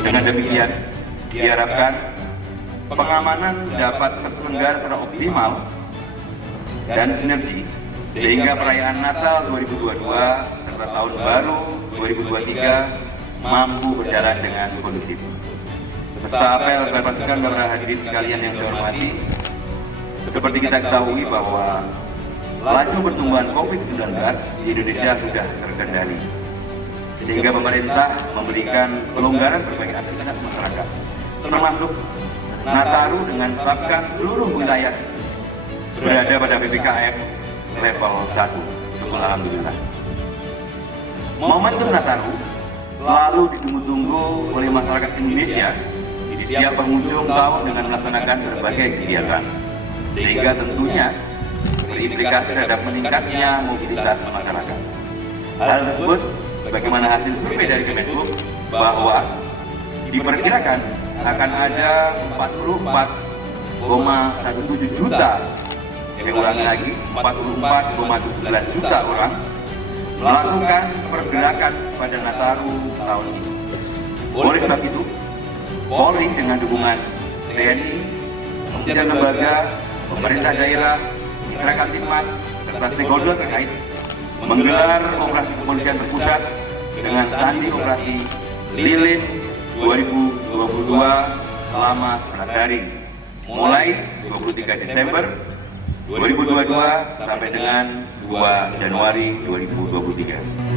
Dengan demikian, diharapkan pengamanan dapat terselenggara secara optimal dan sinergi sehingga perayaan Natal 2022 serta Tahun Baru 2023 mampu berjalan dengan kondusif. Beserta apel kepada pasukan para hadirin sekalian yang saya hormati, seperti kita ketahui bahwa laju pertumbuhan COVID-19 di Indonesia sudah terkendali, sehingga pemerintah memberikan pelonggaran berbagai aktivitas masyarakat, termasuk Nataru dengan menerapkan seluruh wilayah berada pada PPKM level 1. Syukur alhamdulillah. Momentum Nataru selalu ditunggu-tunggu oleh masyarakat Indonesia di setiap penghujung tahun dengan melaksanakan berbagai kegiatan, sehingga tentunya berimplikasi terhadap meningkatnya mobilitas masyarakat. Hal tersebut sebagaimana hasil survei dari Kemenhub bahwa diperkirakan akan ada 44,17 juta, saya ulangi lagi, 44,17 juta orang melakukan pergerakan pada Nataru tahun ini. Oleh sebab itu, Polri dengan dukungan TNI, kementerian lembaga, pemerintah daerah, masyarakat Timmas, serta stakeholder terkait menggelar operasi kepolisian terpusat dengan sandi operasi Lilin 2022 selama 11 hari, mulai 23 Desember 2022 sampai dengan 2 Januari 2023.